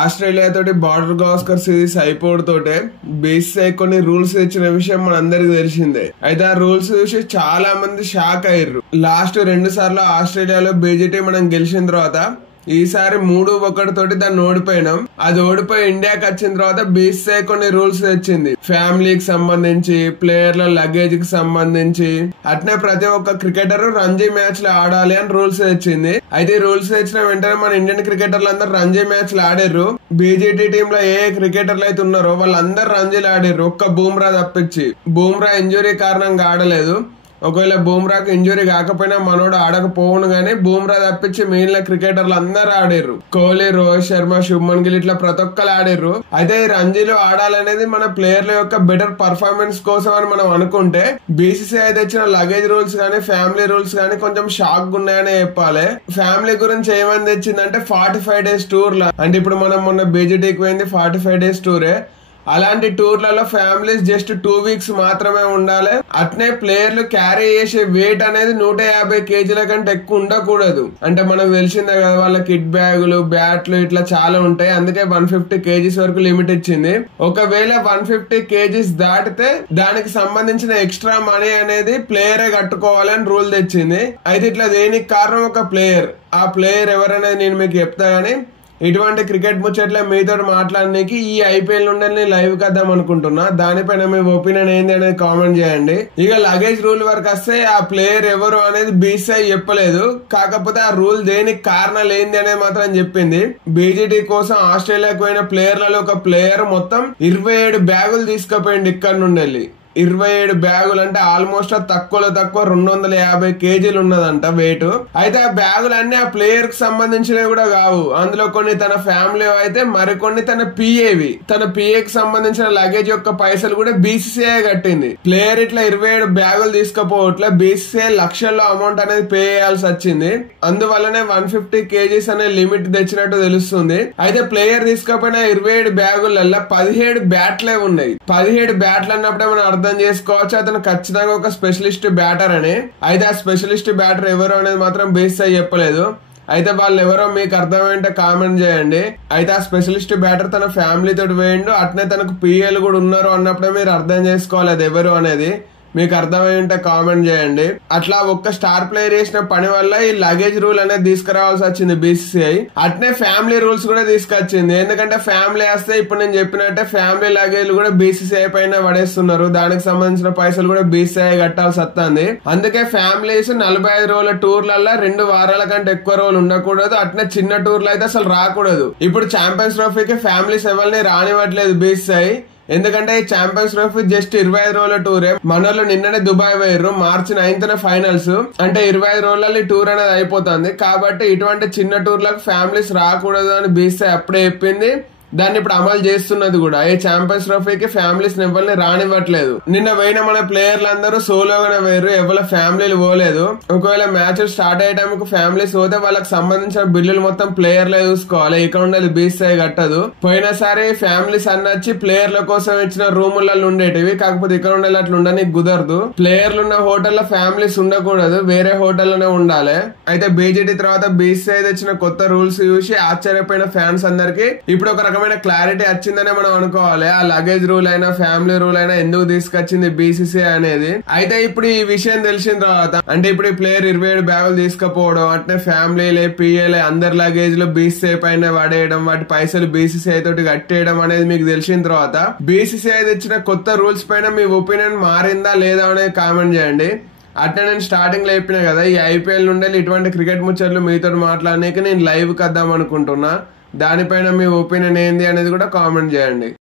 Australia తోటి border Gavaskar series అయిపోవడంతోటే BCCI కొన్ని rules తెచ్చిన విషయం మనందరికి తెలిసిందే. అయితే ఆ రూల్స్ చూసి చాలా మంది షాక్ అయ్యారు. లాస్ట్ 2 సార్లు ఆస్ట్రేలియాలో బీజేటీ మనం గెలిచిన తర్వాత ఈసారి 3-1 తోటి దాన్ని ఓడిపోయినాం. అది ఓడిపోయి ఇండియాకి వచ్చిన తర్వాత బీసీసీఐ కొన్ని రూల్స్ తెచ్చింది. ఫ్యామిలీకి సంబంధించి, ప్లేయర్ల లగేజ్ కి సంబంధించి, అట్నే ప్రతి ఒక్క క్రికెటర్ రంజీ మ్యాచ్ లో ఆడాలి అని రూల్స్ తెచ్చింది. అయితే ఈ రూల్స్ తెచ్చిన వెంటనే మన ఇండియన్ క్రికెటర్లు అందరూ రంజీ మ్యాచ్ లో ఆడారు. బీజేటీ టీమ్ లో ఏ క్రికెటర్లు అయితే ఉన్నారో వాళ్ళందరూ రంజీలు ఆడారు, ఒక్క బూమ్రా తప్పించి. బూమ్రా ఇంజురీ కారణంగా ఆడలేదు. ఒకవేళ బూమ్రాకి ఇంజురీ కాకపోయినా మనోడు ఆడకపోవును గానీ బూమ్రా తప్పించి మిగిలిన క్రికెటర్లు అందరూ ఆడారు. కోహ్లీ, రోహిత్ శర్మ, శుభ్మన్ గిల్ ఇట్లా ప్రతి ఒక్కరు ఆడారు. అయితే ఈ రంజీలో ఆడాలనేది మన ప్లేయర్ల యొక్క బెటర్ పర్ఫార్మెన్స్ కోసం అని మనం అనుకుంటే బీసీసీఐ తెచ్చిన లగేజ్ రూల్స్ గానీ, ఫ్యామిలీ రూల్స్ గానీ కొంచెం షాక్ ఉన్నాయని చెప్పాలి. ఫ్యామిలీ గురించి ఏమని తెచ్చిందంటే 45 days టూర్ లా, అంటే ఇప్పుడు మనం మొన్న బీజేటీకి పోయింది 45 days టూరే. అలాంటి టూర్లలో ఫ్యామిలీస్ జస్ట్ 2 weeks మాత్రమే ఉండాలి. అట్నే ప్లేయర్లు క్యారీ చేసే వెయిట్ అనేది 150 kg కంటే ఎక్కువ ఉండకూడదు. అంటే మనకు తెలిసిందే కదా, వాళ్ళ కిట్ బ్యాగులు, బ్యాట్లు ఇట్లా చాలా ఉంటాయి. అందుకే 150 kgs వరకు లిమిట్ ఇచ్చింది. ఒకవేళ 150 kgs దాటితే దానికి సంబంధించిన ఎక్స్ట్రా మనీ అనేది ప్లేయరే కట్టుకోవాలని రూల్ తెచ్చింది. అయితే ఇట్లా దేనికి కారణం ఒక ప్లేయర్. ఆ ప్లేయర్ ఎవరనేది నేను మీకు చెప్తా గానీ, ఇటువంటి క్రికెట్ ముచ్చట్లే మీతో మాట్లాడడానికి ఈ ఐపీఎల్ నుండి లైవ్ కద్దాం అనుకుంటున్నా. దానిపైన మీ ఒపీనియన్ ఏంది అనేది కామెంట్ చేయండి. ఇక లగేజ్ రూల్ వరకు వస్తే ఆ ప్లేయర్ ఎవరు అనేది బీసీసీఐ చెప్పలేదు. కాకపోతే ఆ రూల్ దేనికి కారణాలు ఏంది అనేది మాత్రం చెప్పింది. బీజేటీ కోసం ఆస్ట్రేలియాకు పోయిన ప్లేయర్లలో ఒక ప్లేయర్ మొత్తం 27 బ్యాగులు తీసుకుపోయింది ఇక్కడ నుండి వెళ్ళి. 27 బ్యాగులు అంటే ఆల్మోస్ట్ తక్కువలో తక్కువ 250 kgs ఉన్నదంట వెయిట్. అయితే ఆ బ్యాగులు అన్ని ఆ ప్లేయర్ కి సంబంధించినవి కూడా కావు. అందులో కొన్ని తన ఫ్యామిలీ అయితే, మరికొన్ని తన పిఏవి. తన పిఏకి సంబంధించిన లగేజ్ యొక్క పైసలు కూడా బీసీసీఐ కట్టింది. ప్లేయర్ ఇట్లా 27 బ్యాగులు తీసుకుపోవట్లే బీసీసీఐ లక్షల్లో అమౌంట్ అనేది పే చేయాల్సి వచ్చింది. అందువల్లనే 150 kgs అనే లిమిట్ తెచ్చినట్టు తెలుస్తుంది. అయితే ప్లేయర్ తీసుకుపోయిన 27 బ్యాగులలో 17 బ్యాట్లే ఉన్నాయి. 17 బ్యాట్లు అన్నప్పుడే మనం అర్థం చేసుకోవచ్చు అతను ఖచ్చితంగా ఒక స్పెషలిస్ట్ బ్యాటర్ అని. అయితే ఆ స్పెషలిస్ట్ బ్యాటర్ ఎవరు అనేది మాత్రం బీసీసీఐ చెప్పలేదు. అయితే వాళ్ళు ఎవరో మీకు అర్థమైంటే కామెంట్ చేయండి. అయితే ఆ స్పెషలిస్ట్ బ్యాటర్ తన ఫ్యామిలీ తోటి పోయిండు, అట్నే తనకు పిఎల్ కూడా ఉన్నారు అన్నప్పుడే మీరు అర్థం చేసుకోవాలి అది ఎవరు అనేది. మీకు అర్థమైంటే కామెంట్ చేయండి. అట్లా ఒక్క స్టార్ ప్లేయర్ చేసిన పని వల్ల ఈ లగేజ్ రూల్ అనేది తీసుకురావాల్సి వచ్చింది బీసీసీఐ. అట్నే ఫ్యామిలీ రూల్స్ కూడా తీసుకొచ్చింది. ఎందుకంటే ఫ్యామిలీ వస్తే ఇప్పుడు నేను చెప్పినట్టే ఫ్యామిలీ లగేజ్ కూడా బీసీసీఐ పైన పడేస్తున్నారు. దానికి సంబంధించిన పైసలు కూడా బీసీసీఐ కట్టాల్సి వస్తుంది. అందుకే ఫ్యామిలీస్ 45 రోజుల టూర్లలో 2 వారాల కంటే ఎక్కువ రోజులు ఉండకూడదు. అట్నే చిన్న టూర్లు అయితే అసలు రాకూడదు. ఇప్పుడు ఛాంపియన్స్ ట్రోఫీకి ఫ్యామిలీస్ ఎవరిని రానివ్వట్లేదు బీసీసీఐ. ఎందుకంటే ఈ ఛాంపియన్స్ ట్రోఫీ జస్ట్ 25 రోజుల టూరే. మనోళ్ళు నిన్ననే దుబాయ్ పోయారు. March 9th finals. అంటే 25 రోజులలో ఈ టూర్ అనేది అయిపోతుంది. కాబట్టి ఇటువంటి చిన్న టూర్లకు ఫ్యామిలీస్ రాకూడదు అని బీసీసీఐ అప్పుడే చెప్పింది. దాన్ని ఇప్పుడు అమలు చేస్తున్నది కూడా. ఈ ఛాంపియన్స్ ట్రోఫీకి ఫ్యామిలీస్ ఎవరిని రానివ్వట్లేదు. నిన్న పోయిన మన ప్లేయర్లు అందరూ సోలోగానే పోయారు, ఎవరి ఫ్యామిలీలు పోలేదు. ఒకవేళ మ్యాచ్ స్టార్ట్ అయ్యే టైంకి ఫ్యామిలీస్ పోతే వాళ్ళకి సంబంధించిన బిల్లులు మొత్తం ప్లేయర్లే చూసుకోవాలి. ఇక్కడ ఉండేది బీసీసీఐ కట్టదు. పోయినసారి ఫ్యామిలీస్ అన్నొచ్చి ప్లేయర్ల కోసం ఇచ్చిన రూములలో ఉండేటివి. కాకపోతే ఇక్కడ ఉండేది అట్లా ఉండని కుదరదు. ప్లేయర్లు ఉన్న హోటల్లో ఫ్యామిలీస్ ఉండకూడదు, వేరే హోటల్లోనే ఉండాలి. అయితే బీజేటీ తర్వాత బీసీసీఐ తెచ్చిన కొత్త రూల్స్ చూసి ఆశ్చర్యపోయిన ఫ్యాన్స్ అందరికి ఇప్పుడు ఒక రకమైన క్లారిటీ వచ్చిందనే మనం అనుకోవాలి. ఆ లగేజ్ రూల్ అయినా, ఫ్యామిలీ రూల్ అయినా ఎందుకు తీసుకొచ్చింది బీసీసీఐ అనేది. అయితే ఇప్పుడు ఈ విషయం తెలిసిన తర్వాత, అంటే ఇప్పుడు ఈ ప్లేయర్ 27 బ్యాగులు తీసుకుపోవడం, అంటే ఫ్యామిలీలే, పిఏలే అందరి లగేజ్ లో బీసీసీఐ పైన పడేయడం, వాటి పైసలు బీసీసీఐ తోటి కట్టేయడం అనేది మీకు తెలిసిన తర్వాత బీసీసీఐ తెచ్చిన కొత్త రూల్స్ పైన మీ ఒపీనియన్ మారిందా లేదా అనేది కామెంట్ చేయండి. అట్లా నేను స్టార్టింగ్ లో చెప్పిన కదా, ఈ ఐపీఎల్ నుండి ఇటువంటి క్రికెట్ ముచ్చట్లు మీతో మాట్లాడడానికి నేను లైవ్ కద్దాం అనుకుంటున్నా. దానిపైన మీ ఒపీనియన్ ఏంది అనేది కూడా కామెంట్ చేయండి.